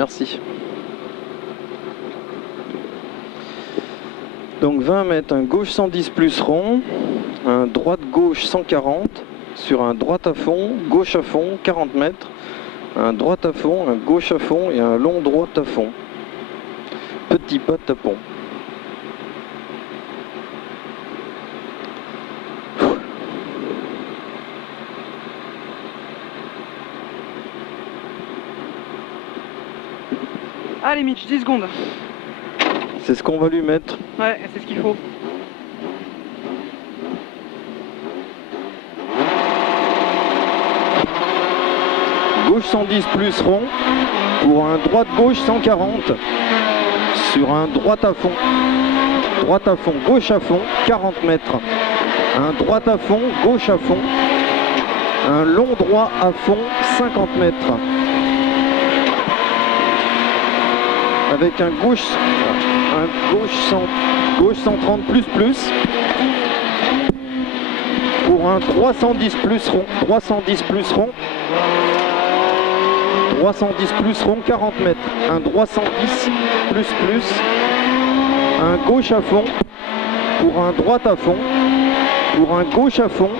merci. Donc 20 mètres, un gauche 110 plus rond, un droite-gauche 140, sur un droite à fond, gauche à fond, 40 mètres, un droite à fond, un gauche à fond et un long droite à fond. Petit pas tapon. Allez Mitch, 10 secondes. C'est ce qu'on va lui mettre. Ouais, c'est ce qu'il faut. Gauche 110 plus rond, pour un droite-gauche 140, sur un droite à fond, gauche à fond, 40 mètres, un droite à fond, gauche à fond, un long droit à fond, 50 mètres, avec un gauche 130 plus, pour un droit 110 plus rond, 310 plus rond, 310 plus rond, 40 mètres, un droit 110 plus, un gauche à fond, pour un droite à fond, pour un gauche à fond,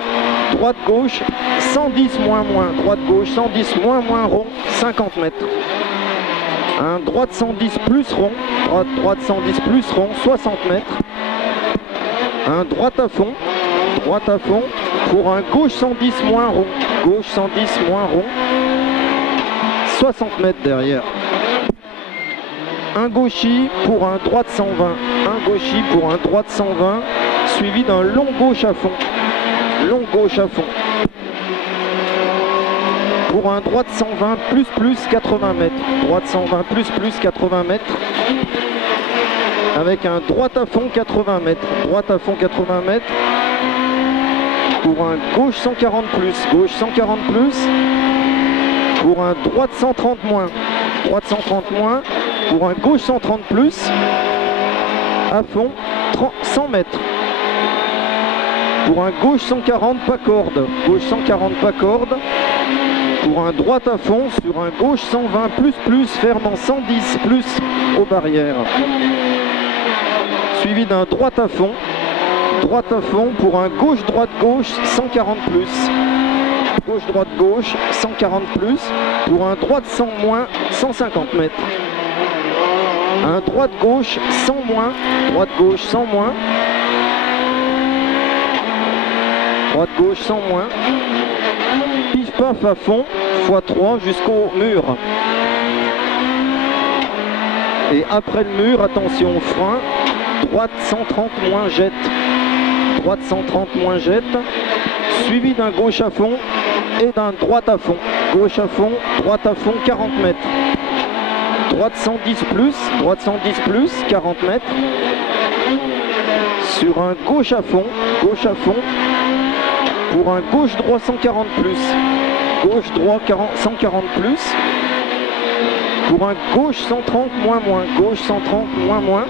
droite gauche, 110 moins, droite gauche, 110 moins rond, 50 mètres, un droite 110 plus rond, droite 110 plus rond, 60 mètres, un droite à fond, pour un gauche 110 moins rond, gauche 110 moins rond, 60 mètres derrière. Un gauchis pour un droite 120, un gauchis pour un droite 120, suivi d'un long gauche à fond, pour un droite 120 plus 80 mètres, droite 120 plus 80 mètres, avec un droite à fond 80 mètres, pour un gauche 140 plus, pour un droite 130 moins, pour un gauche 130 plus, à fond, 100 mètres. Pour un gauche 140 pas corde, pour un droite à fond, sur un gauche 120 plus, fermant 110 plus aux barrières. Suivi d'un droite à fond, pour un gauche-droite-gauche 140 plus. Gauche-droite-gauche, 140 plus, pour un droite 100 moins, 150 mètres. Un droite-gauche 100 moins, droite-gauche 100 moins, droite-gauche 100 moins, pif-paf à fond, x3 jusqu'au mur. Et après le mur, attention, frein, droite 130 moins jette, droite 130 moins jette, suivi d'un gauche à fond et d'un droite à fond. Gauche à fond, droite à fond, 40 mètres. Droite 110 plus, 40 mètres. Sur un gauche à fond, pour un gauche droit 140 plus. Gauche droit 140 plus. Pour un gauche 130 moins, gauche 130 moins.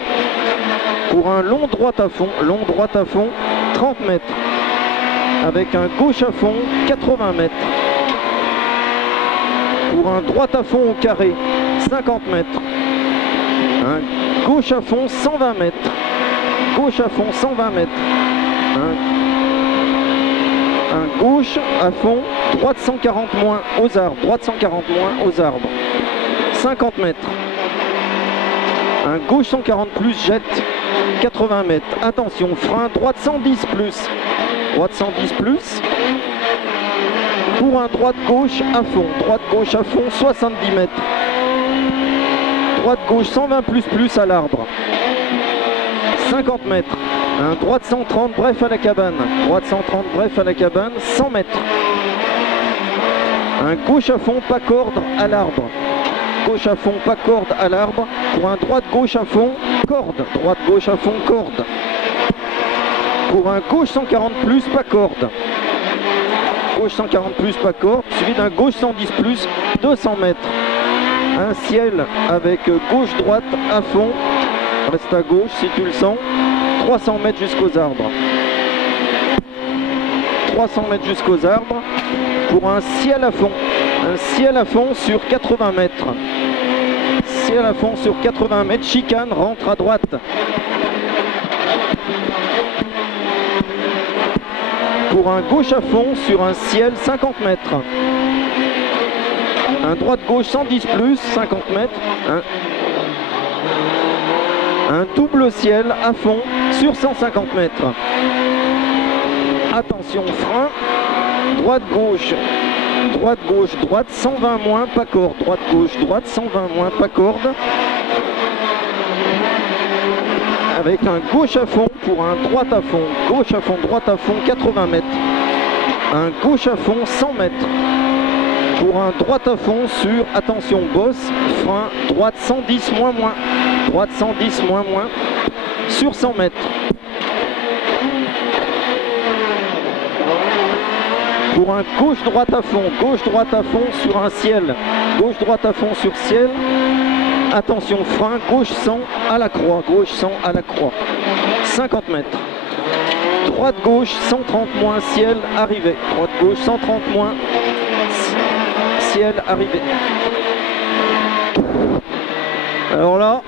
Pour un long droit à fond, 30 mètres. Avec un gauche à fond, 80 mètres. Pour un droite à fond au carré, 50 mètres. Un gauche à fond, 120 mètres. Un gauche à fond, droite 140 moins aux arbres. 50 mètres. Un gauche 140 plus jette, 80 mètres. Attention, frein, droite 110 plus. Droite 110 plus. Pour un droite-gauche à fond. 70 mètres. Droite-gauche 120 plus à l'arbre. 50 mètres. Un droite 130 bref à la cabane. 100 mètres. Un gauche à fond, pas corde à l'arbre. Pour un droite-gauche à fond, corde. Corde. Pour un gauche 140 plus, pas corde. Suivi d'un gauche 110 plus, 200 mètres. Un ciel avec gauche-droite à fond. Reste à gauche si tu le sens. 300 mètres jusqu'aux arbres. Pour un ciel à fond. Sur 80 mètres. ciel à fond sur 80 mètres, chicane, rentre à droite. Pour un gauche à fond sur un ciel 50 mètres. Un droite-gauche 110 plus, 50 mètres. Un double ciel à fond sur 150 mètres. Attention, frein. Droite-gauche, droite-gauche, droite, 120 moins, pas corde. Droite-gauche, droite, 120 moins, pas corde. Avec un gauche à fond pour un droite à fond. Gauche à fond, droite à fond, 80 mètres. Un gauche à fond, 100 mètres. Pour un droite à fond sur, attention, bosse, frein, droite 110 moins moins. Droite 110 moins moins. Sur 100 mètres. Pour un gauche-droite à fond sur un ciel. Gauche-droite à fond sur ciel. Attention, frein, gauche 100 à la croix. Gauche 100 à la croix. 50 mètres. Droite-gauche, 130 moins, ciel, arrivé. Droite-gauche, 130 moins, ciel, arrivé. Alors là,